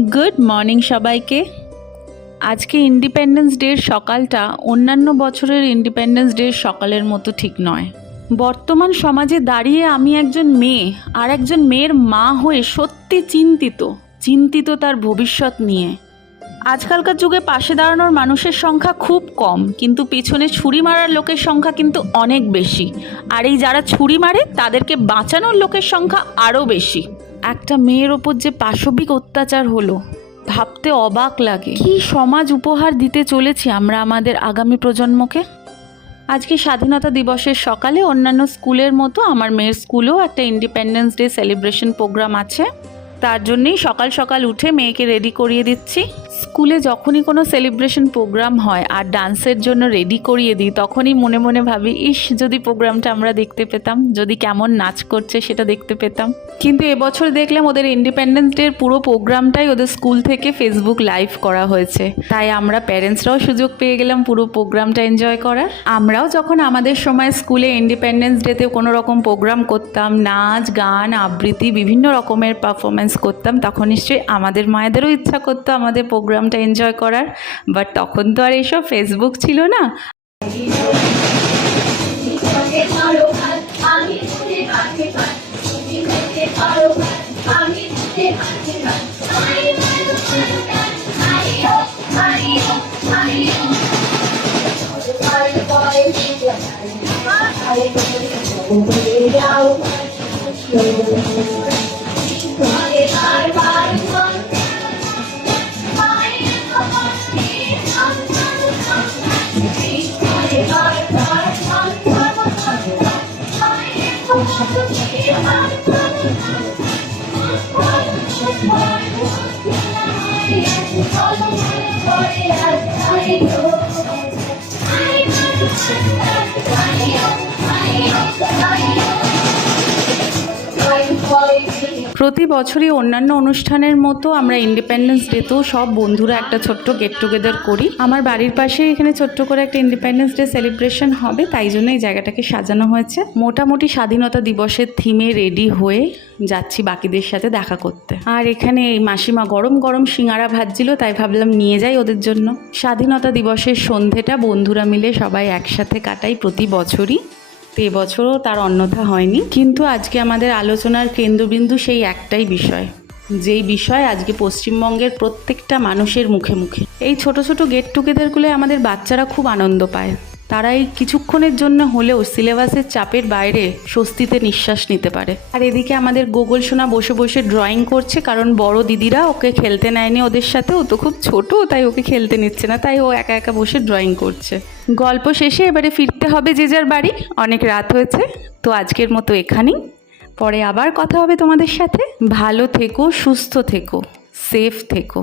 Good morning সবাইকে। আজকে independence ডের সকালটা অন্যান্য বছরের ইন্ডিপেন্ডেন্স ডের সকালের মতো ঠিক নয়। বর্তমান সমাজে দাঁড়িয়ে আমি একজন মেয়ে আর একজন মেয়ের মা হয়ে সত্যি চিন্তিত চিন্তিত তার ভবিষ্যৎ নিয়ে। আজকালকার যুগে পাশে দাঁড়ানোর মানুষের সংখ্যা খুব কম, কিন্তু পেছনে ছুরি মারার লোকের সংখ্যা কিন্তু অনেক বেশি। আর এই যারা ছুরি মারে, তাদেরকে বাঁচানোর লোকের সংখ্যা আরও বেশি। একটা মেয়ের ওপর যে পাশবিক অত্যাচার হলো, ভাবতে অবাক লাগে। কি সমাজ উপহার দিতে চলেছি আমরা আমাদের আগামী প্রজন্মকে? আজকে স্বাধীনতা দিবসের সকালে অন্যান্য স্কুলের মতো আমার মেয়ের স্কুলেও একটা ইন্ডিপেন্ডেন্স ডে সেলিব্রেশন প্রোগ্রাম আছে। তার জন্যই সকাল সকাল উঠে মেয়েকে রেডি করিয়ে দিচ্ছি। স্কুলে যখনই কোনো সেলিব্রেশন প্রোগ্রাম হয় আর ডান্সের জন্য রেডি করিয়ে দিই, তখনই মনে মনে ভাবি, ইস, যদি প্রোগ্রামটা আমরা দেখতে পেতাম, যদি কেমন নাচ করছে সেটা দেখতে পেতাম। কিন্তু এবছর দেখলাম ওদের ইন্ডিপেন্ডেন্স ডের পুরো প্রোগ্রামটাই ওদের স্কুল থেকে ফেসবুক লাইভ করা হয়েছে। তাই আমরা প্যারেন্টসরাও সুযোগ পেয়ে গেলাম পুরো প্রোগ্রামটা এনজয় করার। আমরাও যখন আমাদের সময় স্কুলে ইন্ডিপেন্ডেন্স ডেতে কোনো রকম প্রোগ্রাম করতাম, নাচ, গান, আবৃত্তি, বিভিন্ন রকমের পারফরমেন্স করতাম, তখন নিশ্চয়ই আমাদের মায়েদেরও ইচ্ছা করতো আমাদের প্রোগ্রামটা এনজয় করার বাট তখন তো আর এইসব ফেসবুক ছিল না। করতে পারো Savior. প্রতি বছরই অন্যান্য অনুষ্ঠানের মতো আমরা ইন্ডিপেন্ডেন্স ডেতেও সব বন্ধুরা একটা ছোট্ট গেট টুগেদার করি। আমার বাড়ির পাশে এখানে ছোট্ট করে একটা ইন্ডিপেন্ডেন্স ডে সেলিব্রেশন হবে, তাই জন্য এই জায়গাটাকে সাজানো হয়েছে। মোটামুটি স্বাধীনতা দিবসের থিমে রেডি হয়ে যাচ্ছি বাকিদের সাথে দেখা করতে। আর এখানে এই মাসিমা গরম গরম সিঙ্গারা ভাজছিল, তাই ভাবলাম নিয়ে যাই ওদের জন্য। স্বাধীনতা দিবসের সন্ধেটা বন্ধুরা মিলে সবাই একসাথে কাটাই প্রতি বছরই। তো এবছরও তার অন্যথা হয়নি। কিন্তু আজকে আমাদের আলোচনার কেন্দ্রবিন্দু সেই একটাই বিষয়। যেই বিষয় আজকে পশ্চিমবঙ্গের প্রত্যেকটা মানুষের মুখে মুখে। এই ছোট ছোট গেট টুগেদারগুলো আমাদের বাচ্চারা খুব আনন্দ পায়। তারা এই কিছুক্ষণের জন্য হলেও সিলেবাসের চাপের বাইরে স্বস্তিতে নিঃশ্বাস নিতে পারে। আর এদিকে আমাদের গোগল সোনা বসে বসে ড্রয়িং করছে, কারণ বড় দিদিরা ওকে খেলতে নেয়নি ওদের সাথে। ও তো খুব ছোট, তাই ওকে খেলতে নিচ্ছে না, তাই ও একা একা বসে ড্রয়িং করছে। গল্প শেষে এবারে ফিরতে হবে যে যার বাড়ি। অনেক রাত হয়েছে, তো আজকের মতো এখানেই। পরে আবার কথা হবে তোমাদের সাথে। ভালো থেকো, সুস্থ থেকো সেফ থেকো।